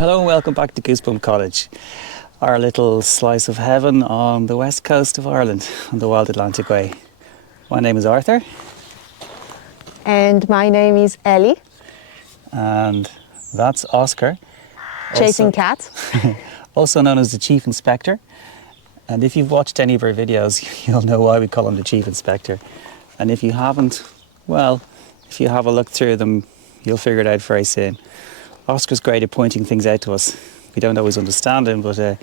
Hello and welcome back to Goosebump Cottage, our little slice of heaven on the west coast of Ireland, on the wildatlanticway. My name is Arthur. And my name is Ellie. And that's Oscar. Chasing cats. Also known as the Chief Inspector. And if you've watched any of our videos, you'll know why we call him the Chief Inspector. And if you haven't, well, if you have a look through them, you'll figure it out very soon. Oscar's great at pointing things out to us. We don't always understand him, but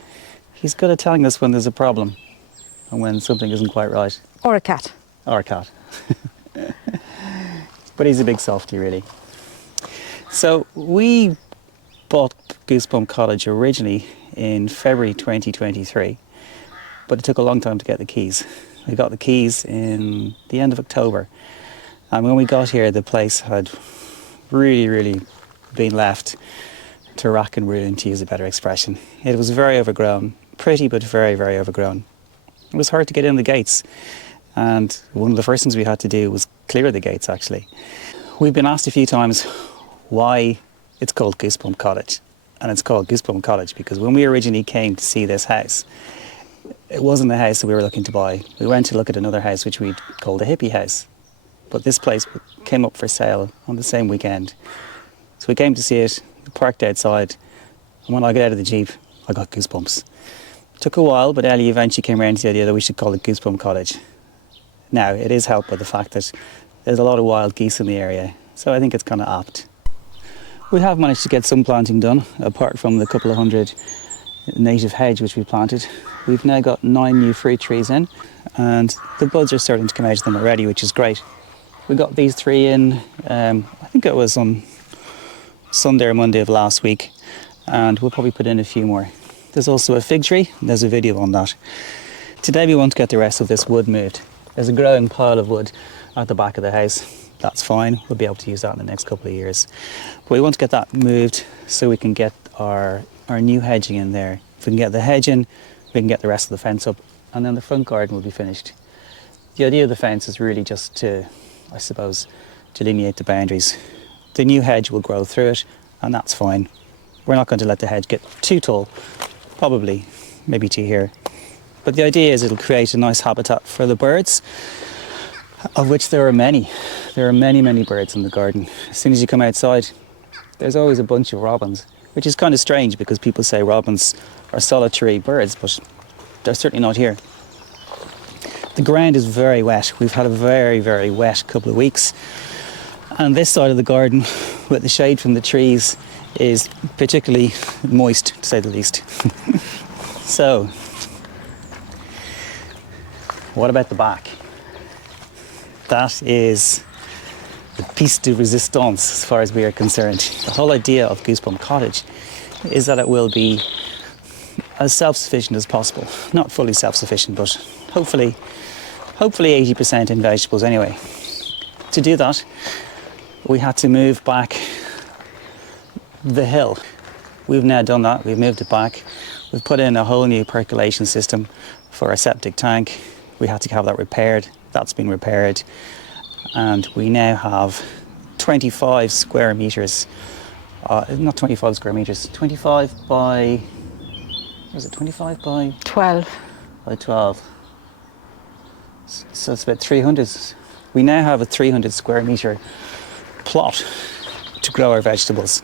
he's good at telling us when there's a problem and when something isn't quite right. Or a cat. Or a cat. But he's a big softie, really. So we bought Goosebump Cottage originally in February 2023, but it took a long time to get the keys. We got the keys in the end of October. And when we got here, the place had really been left to rack and ruin, to use a better expression. It was very overgrown, pretty but very overgrown. It was hard to get in the gates, and one of the first things we had to do was clear the gates, actually. We've been asked a few times why it's called Goosebump Cottage, and it's called Goosebump Cottage because when we originally came to see this house, it wasn't the house that we were looking to buy. We went to look at another house which we'd called a hippie house, but this place came up for sale on the same weekend. So we came to see it, parked outside, and when I got out of the Jeep, I got goosebumps. It took a while, but Ellie eventually came around to the idea that we should call it Goosebump Cottage. Now, it is helped by the fact that there's a lot of wild geese in the area, so I think it's kind of apt. We have managed to get some planting done, apart from the couple of hundred native hedge which we planted. We've now got 9 new fruit trees in, and the buds are starting to come out of them already, which is great. We got these 3 in, I think it was on Sunday or Monday of last week, and we'll probably put in a few more. There's also a fig tree, and there's a video on that. Today we want to get the rest of this wood moved. There's a growing pile of wood at the back of the house. That's fine, we'll be able to use that in the next couple of years. But we want to get that moved so we can get our new hedging in there. If we can get the hedge in, we can get the rest of the fence up, and then the front garden will be finished. The idea of the fence is really just to, I suppose, delineate the boundaries. The new hedge will grow through it, and that's fine. We're not going to let the hedge get too tall, probably maybe to here. But the idea is it'll create a nice habitat for the birds, of which there are many. There are many birds in the garden. As soon as you come outside, there's always a bunch of robins, which is kind of strange because people say robins are solitary birds, but they're certainly not here. The ground is very wet. We've had a very wet couple of weeks. And this side of the garden, with the shade from the trees, is particularly moist, to say the least. So, what about the back? That is the piece de resistance, as far as we are concerned. The whole idea of Goosebump Cottage is that it will be as self-sufficient as possible. Not fully self-sufficient, but hopefully 80% in vegetables anyway. To do that, we had to move back the hill. We've now done that, we've moved it back. We've put in a whole new percolation system for our septic tank. We had to have that repaired. That's been repaired. And we now have 25 square metres, not 25 square metres, 25 by, was it 25 by? 12. By 12. So it's about 300. We now have a 300 square metre plot to grow our vegetables.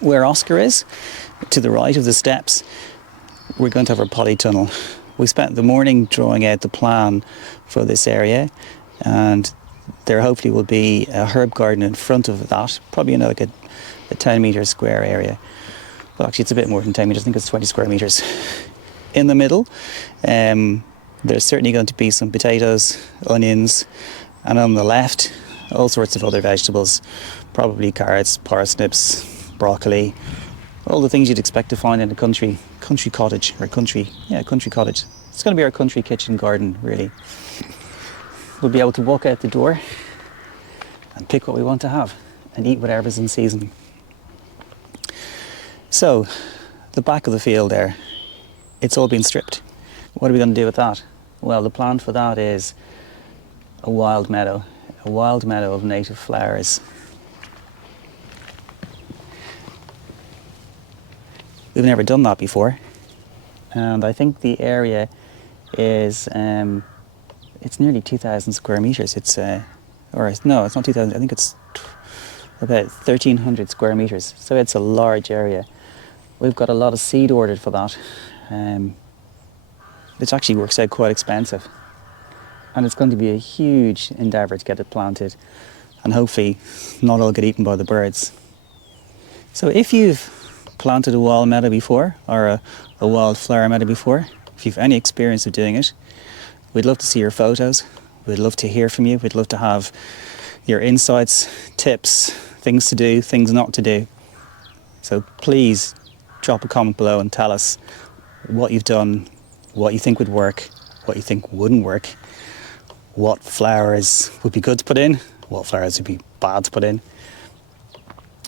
Where Oscar is, to the right of the steps, we're going to have our polytunnel. We spent the morning drawing out the plan for this area, and there hopefully will be a herb garden in front of that, probably in like a 10 metre square area. Well, actually it's a bit more than 10 metres, I think it's 20 square metres. In the middle, there's certainly going to be some potatoes, onions, and on the left, all sorts of other vegetables, probably carrots, parsnips, broccoli, all the things you'd expect to find in a country cottage, or country cottage. It's going to be our country kitchen garden, really. We'll be able to walk out the door and pick what we want to have and eat whatever's in season. So, the back of the field there, it's all been stripped. What are we going to do with that? Well, the plan for that is a wild meadow of native flowers. We've never done that before. And I think the area is, it's nearly 2,000 square meters. No, it's not 2,000, I think it's about 1,300 square meters. So it's a large area. We've got a lot of seed ordered for that. Which actually works out quite expensive. And it's going to be a huge endeavour to get it planted, and hopefully not all get eaten by the birds. So if you've planted a wild meadow before, or a wildflower meadow before, if you've any experience of doing it, we'd love to see your photos. We'd love to hear from you. We'd love to have your insights, tips, things to do, things not to do. So please drop a comment below and tell us what you've done, what you think would work, what you think wouldn't work, what flowers would be good to put in, what flowers would be bad to put in.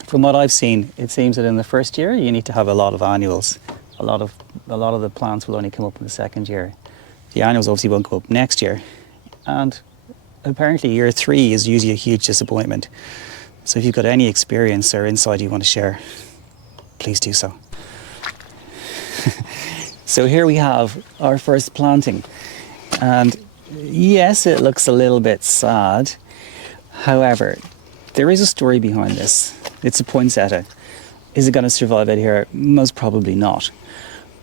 From what I've seen, it seems that in the first year you need to have a lot of annuals. A lot of the plants will only come up in the second year. The annuals obviously won't come up next year. And apparently year 3 is usually a huge disappointment. So if you've got any experience or insight you want to share, please do so. So here we have our first planting. And yes, it looks a little bit sad. However, there is a story behind this. It's a poinsettia. Is it going to survive out here? Most probably not.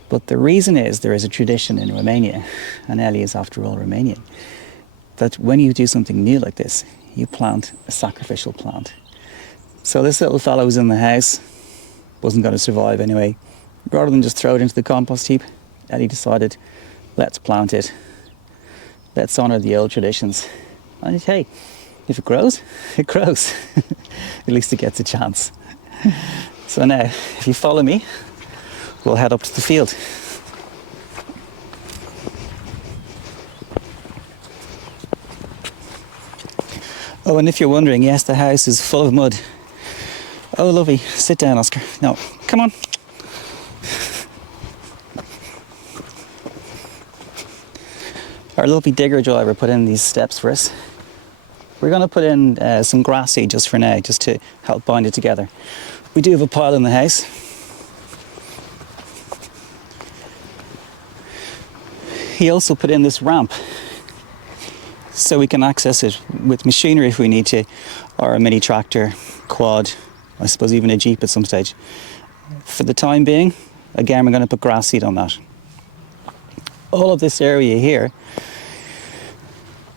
But the reason is there is a tradition in Romania, and Ellie is after all Romanian, that when you do something new like this, you plant a sacrificial plant. So this little fellow was in the house, wasn't going to survive anyway. Rather than just throw it into the compost heap, Ellie decided, let's plant it. Let's honour the old traditions. And hey, if it grows, it grows. At least it gets a chance. So now, if you follow me, we'll head up to the field. Oh, and if you're wondering, yes, the house is full of mud. Oh, lovely. Sit down, Oscar. No, come on. Our lovely digger driver put in these steps for us. We're going to put in some grass seed just for now, just to help bind it together. We do have a pile in the house. He also put in this ramp so we can access it with machinery if we need to, or a mini tractor, quad, I suppose even a Jeep at some stage. For the time being, again, we're going to put grass seed on that. All of this area here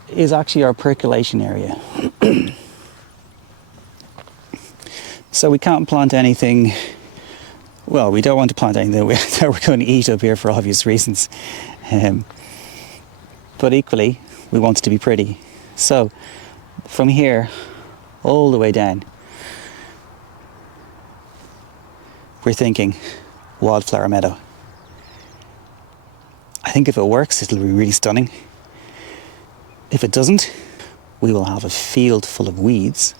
is actually our percolation area. So we can't plant anything, well, we don't want to plant anything that we're going to eat up here for obvious reasons. But equally, we want it to be pretty. So from here all the way down, we're thinking wildflower meadow. I think if it works, it'll be really stunning. If it doesn't, we will have a field full of weeds.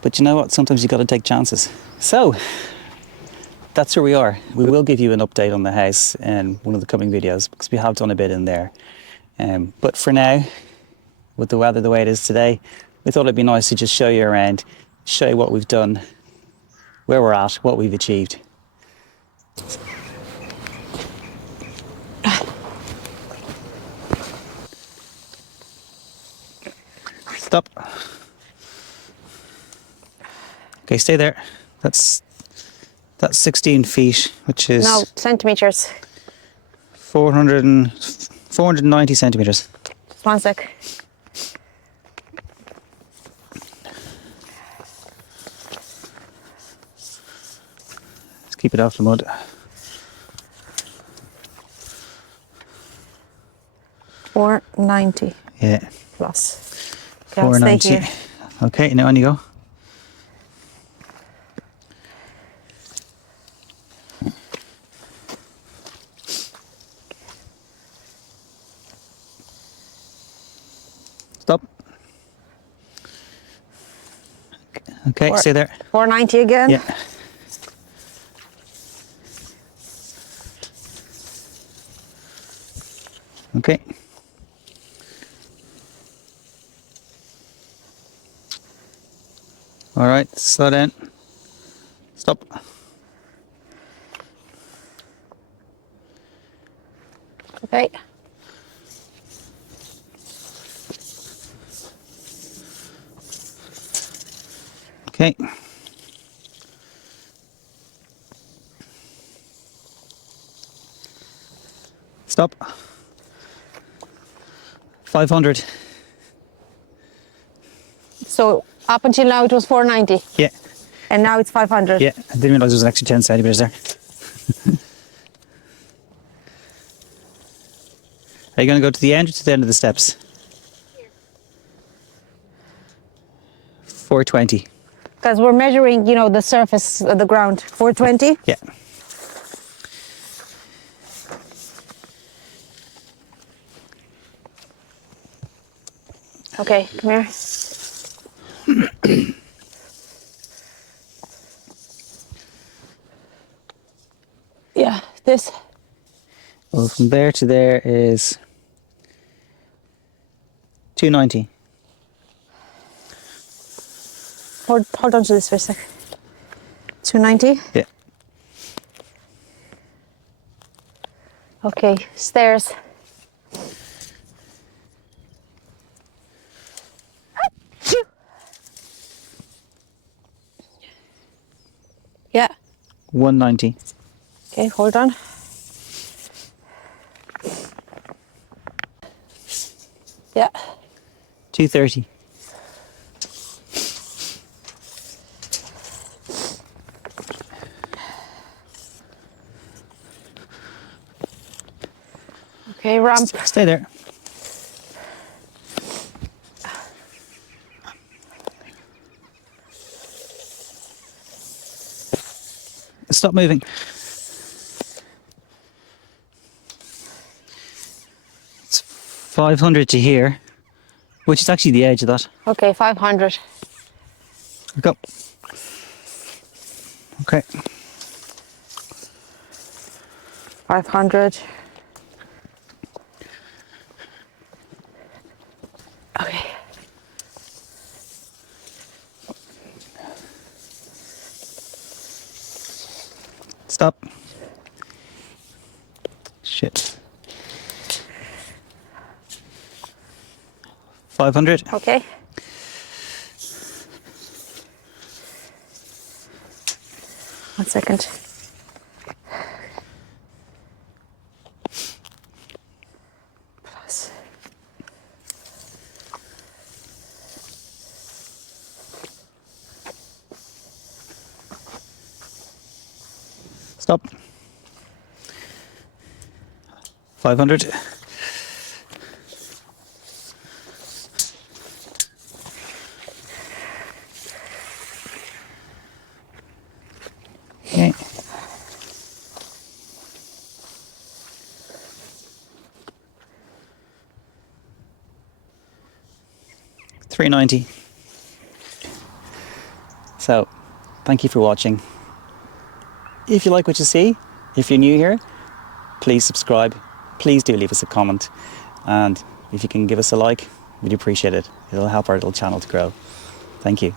But you know what? Sometimes you've got to take chances. So, that's where we are. We will give you an update on the house in one of the coming videos, because we have done a bit in there. But for now, with the weather the way it is today, we thought it'd be nice to just show you around, show you what we've done, where we're at, what we've achieved. Stop. Okay, stay there. That's 16 feet, which is... No, centimeters. 490 centimeters. Just 1 sec. Let's keep it off the mud. 490. Yeah. Plus. Okay, I'll stay 490. here. Okay, now on you go. Stop. Okay, stay there. 490 again. Yeah. Okay. All right, slow down. Stop. Okay. Okay. Stop. 500. So up until now it was 490, Yeah. and now it's 500. Yeah. I didn't realise there was an extra 10 centimetres there. Are you going to go to the end or to the end of the steps? 420. Because we're measuring, you know, the surface of the ground. 420. Yeah. Okay, come here. Yeah, this. Well, from there to there is 290. Hold on to this for a sec. 290. Yeah. Okay, stairs. Yeah. 190. Okay, hold on. Yeah. 230. Okay, ramp. Stay there. Stop moving. It's 500 to here, which is actually the edge of that. Okay, 500. Go. Okay. 500. Okay. Stop. Shit. 500. Okay. One second. Plus. Stop. 500. Okay. 390. So, thank you for watching. If you like what you see, if you're new here, please subscribe. Please do leave us a comment. And if you can give us a like, we'd appreciate it. It'll help our little channel to grow. Thank you.